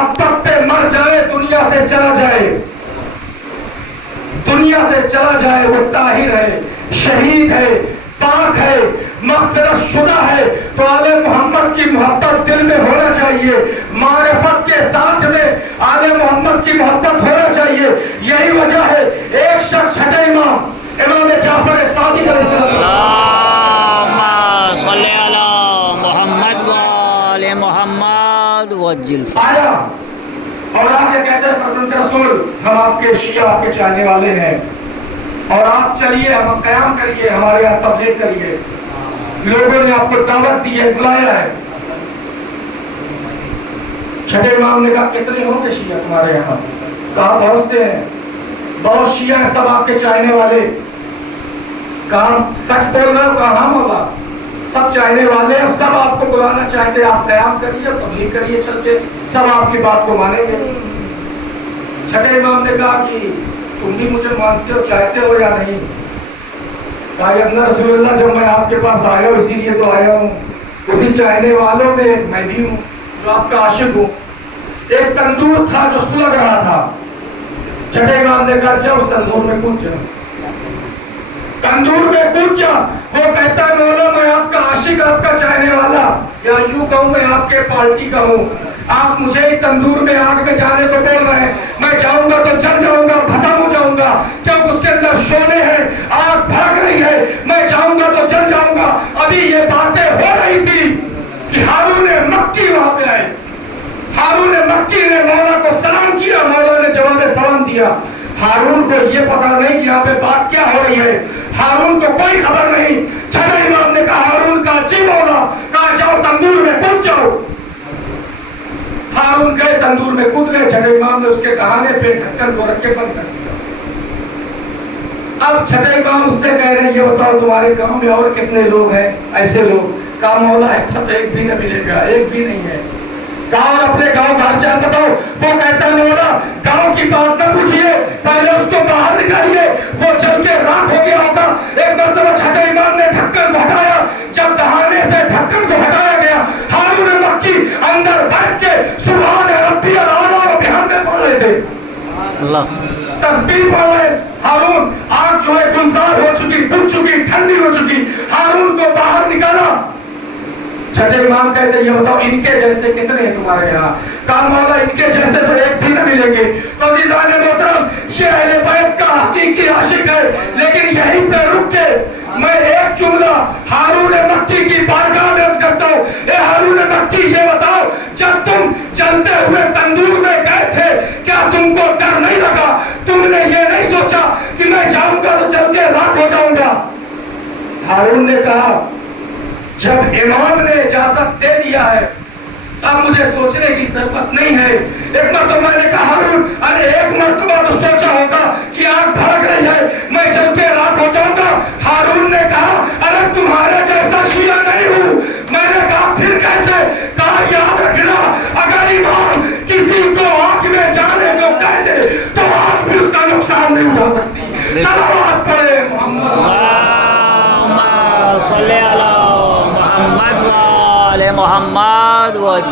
वक्त पे मर जाए, दुनिया से चला जाए, दुनिया से चला जाए, वो ताहिर है, शहीद है, पाक है, मग़फ़िरत शुदा है, तो आले मोहम्मद की मोहब्बत दिल में होना चाहिए, मारिफत के साथ में आले मोहम्मद की मोहब्बत होना चाहिए। यही वजह है एक शख्स छठे इमाम इमाम जाफर सादिक आया और आके कहते हैं फज़ल रसूल, हम आपके शिया, आपके चाहने वाले हैं, और आप चलिए, हम क़याम करिए, हमारे यहाँ तबलीग करिए, लोगों ने आपको दावत दी है, बुलाया है। छठे इमाम ने कहा कितने होंगे शिया तुम्हारे यहाँ? कहा बहुत से हैं, बहुत शिया हैं, सब आपके चाहने वाले। कहा सच बोल रहे हो? कहा हाँ मौला, सब चाहने वाले हैं, सब आपको बुलाना चाहते हैं, आप क़याम करिए, तबलीग करिए, चल के सब आपकी बात को मानेंगे। छठे इमाम ने कहा कि तुम भी मुझे मानते हो, चाहते हो या नहीं? कहा या रसूलल्लाह, जब मैं आपके पास आया हूँ इसीलिए तो आया हूँ, उसी चाहने वालों में मैं भी हूँ जो आपका आशिक हूँ। एक तंदूर था जो सुलग रहा था, छठे इमाम ने कहा जा उस तंदूर में कूद जा, तंदूर में कूद जा। वो कहता है मौला मैं आपका आशिक, आपका चाहने वाला, या यूं कहूं मैं आपके पार्टी का हूं, आप मुझे ही तंदूर में आग में जाने को बोल रहे हैं, मैं जाऊंगा तो जल जाऊंगा, भस्म हो जाऊंगा, क्योंकि उसके अंदर शोले हैं, आग भड़क रही है, मैं जाऊंगा तो जल जाऊंगा। अभी ये बातें हो रही थी कि हारून मक्की वहां पे आए। हारून मक्की ने मौला को सलाम किया, मौला ने जवाब सलाम दिया। हारून को ये पता नहीं कि यहाँ पे बात क्या हो रही है, हारून को कोई खबर नहीं। छठे इमाम ने कहा हारून का जी मौला, कहा जाओ तंदूर में कूद जाओ। हारून गए, तंदूर में कूद गए। छठे इमाम ने उसके कहाने पे ढक्कन को रख के बंद कर दिया। अब छठे इमाम उससे कह रहे हैं ये बताओ तुम्हारे गांव में और कितने लोग हैं ऐसे लोग? कहा मौला ऐसा तो एक भी न मिलेगा, एक भी नहीं है। कहा और अपने गांव का हालचाल बताओ। वो कहता है मौला गांव की बात न पूछिए, पहले उसको बाहर निकालिए, वो जल के राख हो गया होगा। एक मरतबा छठे इमाम ने ढक्कन को हटाया, जब दहाने से ढक्कन को हटाया गया, हारून मक्की अंदर बैठ के सुभान रब्बियल आला व बिहम्दिही पढ़ रहे थे, अल्लाह तस्बीह पढ़ रहे। हारून आग जो है गुलजार हो चुकी, बुझ चुकी, ठंडी हो चुकी, हारून को बाहर निकाला। छठे इमाम कहते ये बताओ इनके जैसे कितने हैं तुम्हारे यहाँ? कहा मौला इनके जैसे तो एक भी न मिलेंगे। तो अज़ीज़ान मोहतरम, ये अहले बैत का हकीकी आशिक है, लेकिन यहीं पे रुक के मैं एक जुमला हारून मक्की की बारगाह में अर्ज़ करता हूँ। ए हारून मक्की, ये बताओ जब तुम जलते हुए तंदूर में गए थे, क्या तुमको डर नहीं लगा? तुमने ये नहीं सोचा कि मैं जाऊंगा तो जल के राख हो जाऊंगा? हारून ने कहा जब इमाम ने इजाजत दे दिया है अब मुझे सोचने की जरूरत नहीं है। एक मरतबा मैंने कहा हारून, अरे एक मरतबा तो सोचा होगा कि आग भड़क रही है, मैं जल के राख हो जाऊंगा। हारून ने कहा अरे तुम्हारे जैसा शिया नहीं हूं। मैंने कहा फिर कैसे? कहा याद रखना, अगर इमाम किसी को आग में जाने को कह दे तो आग भी उसका नुकसान नहीं उठा सकती। सलावत पढ़े मोहम्मद